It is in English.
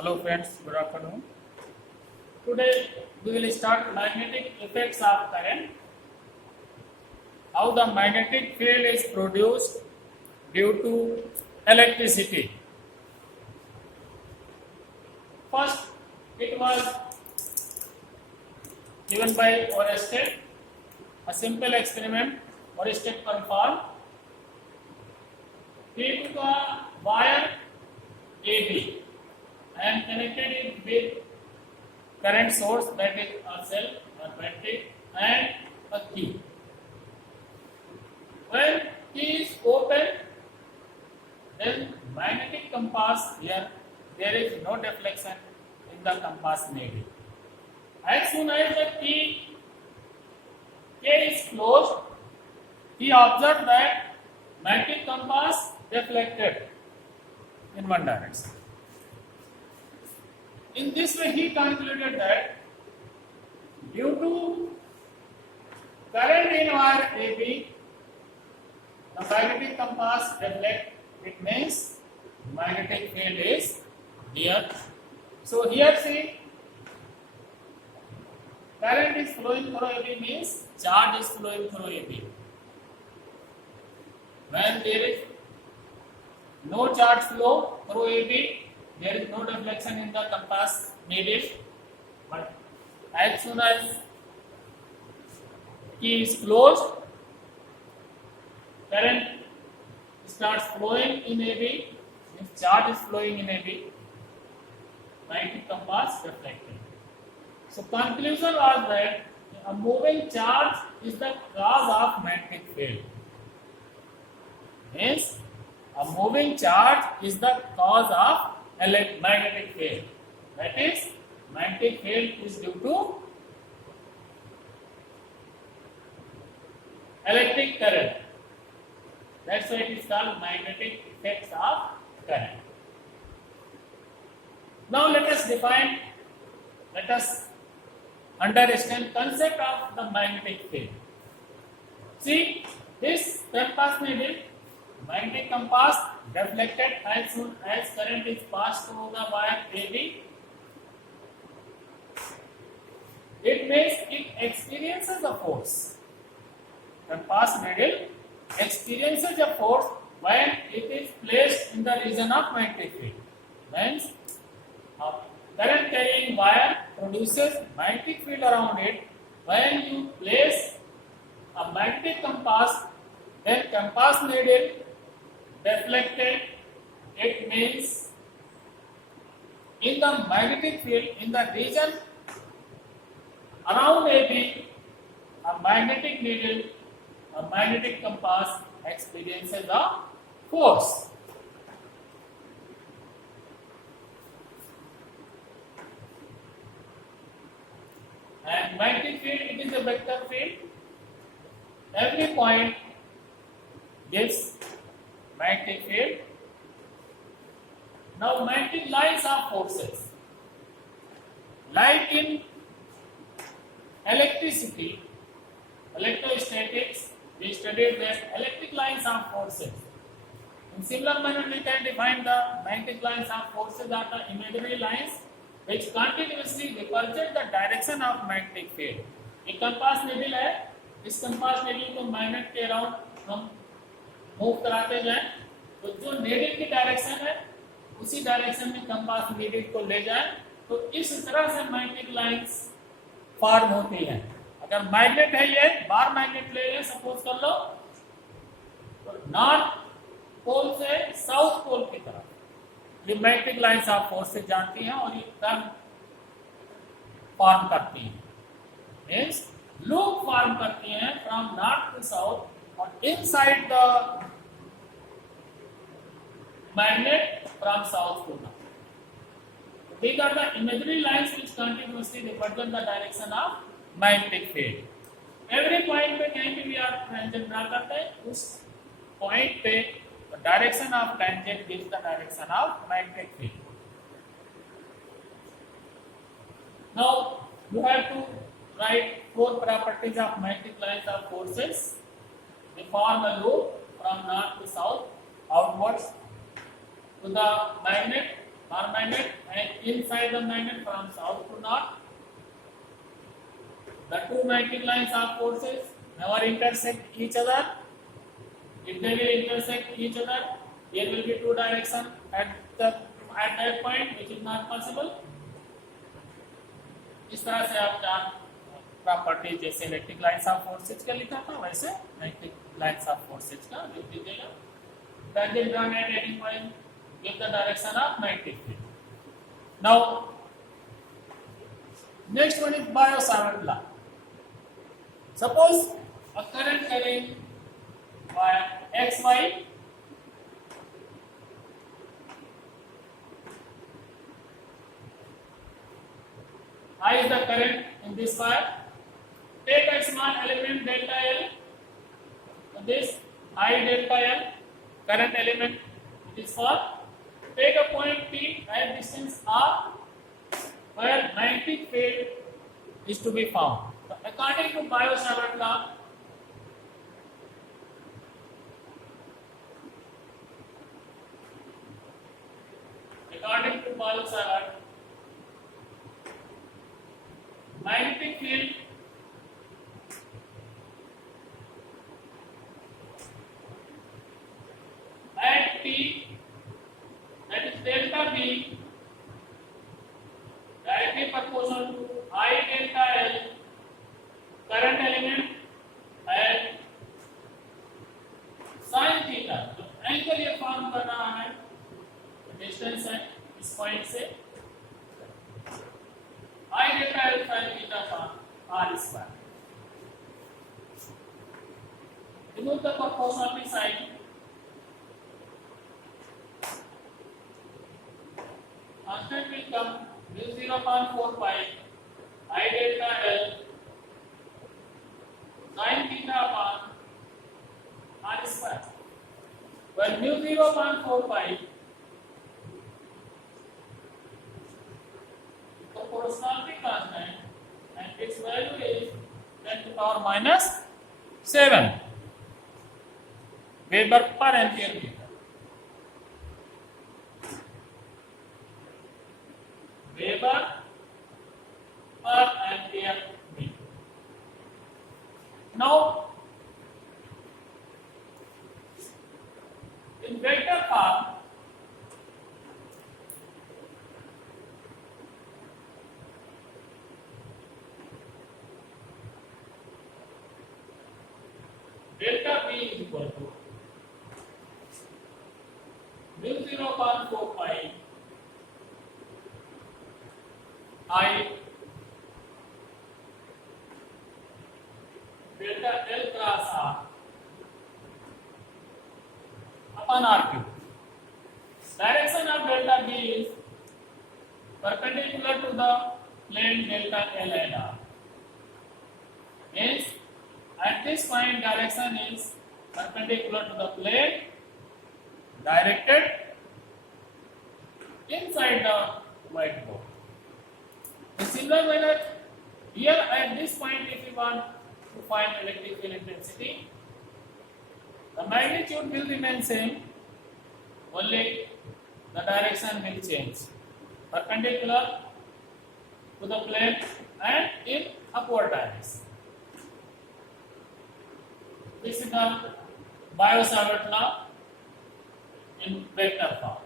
Hello friends, good afternoon. Today we will start magnetic effects of current. How the magnetic field is produced due to electricity. First, it was given by Oersted, a simple experiment Oersted performed. He took a wire AB and connected it with current source, that is a cell or battery, and a key. When key is open, then magnetic compass here, there is no deflection in the compass needle. As soon as the key is closed, he observed that magnetic compass deflected in one direction. In this way, he concluded that due to current in wire AB, the magnetic compass deflect. It means magnetic field is here. So here see, current is flowing through AB means charge is flowing through AB. When there is no charge flow through AB, there is no deflection in the compass needle. But as soon as key is closed, current starts flowing in AB, means charge is flowing in AB, magnetic compass deflected. So conclusion was that a moving charge is the cause of magnetic field. Means a moving charge is the cause of magnetic field. That is, magnetic field is due to electric current. That's why it is called magnetic effects of current. Now let us understand concept of the magnetic field. See, this compass needle, magnetic compass deflected as soon as current is passed through the wire AB. It means it experiences a force. Compass needle experiences a force when it is placed in the region of magnetic field. Means a current carrying wire produces magnetic field around it. When you place a magnetic compass, then compass needle deflected. It means in the magnetic field, in the region around AB, a magnetic needle, a magnetic compass experiences a force. And magnetic field, it is a vector field. Every point gives magnetic field. Now magnetic lines are forces. Like in electricity, electrostatics, we studied that electric lines are forces. In similar manner, we can define the magnetic lines of forces are the imaginary lines which continuously represent the direction of magnetic field. एक compass needle है, इस compass needle को magnet के around हम move कराते जाएं, तो जो नीडल की डायरेक्शन है उसी डायरेक्शन में कंपास नीडल को ले जाएं, तो इस तरह से मैग्नेटिक लाइंस फॉर्म होती हैं. अगर मैग्नेट है, ये बार मैग्नेट ले लें, सपोज कर लो, तो नॉर्थ पोल से साउथ पोल की तरफ ये मैग्नेटिक लाइंस आप फोर्स से जानती हैं और ये टर्न फॉर्म करती हैं. मीन्स लूप फॉर्म करती हैं फ्रॉम नॉर्थ टू साउथ और inside the magnet from south to north. These are the imaginary lines which continuously represent the direction of magnetic field. Every point पे कहीं भी आप tangent draw करते हैं, उस point पे the direction of tangent gives the direction of magnetic field. Now you have to write 4 properties of magnetic lines of forces. They form a loop from north to south outwards to the magnet north magnet, and inside the magnet from south to north. The two magnetic lines of forces never intersect each other. If they will intersect each other, there will be two directions at that point, which is not possible. इस तरह से आप चार property जैसे electric lines of forces का लिखा था वैसे मैग्नेटिक लाइंस ऑफ फोर्सेज का लिख दीजिएगा. Tangent drawn at any point give the direction of magnetic field. Now, next one is Biot-Savart law. Suppose a current carrying wire XY I is the current in this wire. Take a small element delta L. So this I delta L current element it is for. Take a point P at distance R where magnetic field is to be found. So according to Biot-Savart law, magnetic field at T, that is delta B, directly proportional to I delta L, current element at sin theta. तो angle ये form कर रहा है, distance है इस point से I delta L sin theta for R square. Remove the proportionality sign. Constant will come mu 0.4 pi I delta L sin theta upon R square. When mu 0.4 pi proportionality constant and its value is 10 to the power minus 7 Weber per ampere meter. Weber per ampere meter. Now, in vector form, delta B is equal to mu 0.4 pi I delta L cross R upon R cube. Direction of delta B is perpendicular to the plane delta L and R. Means at this point direction is perpendicular to the plane directed inside the whiteboard. In similar manner, here at this point if you want to find electric field intensity, the magnitude will remain same, only the direction will change. Perpendicular to the plane and in upward direction. This is the Biot-Savart law in vector form.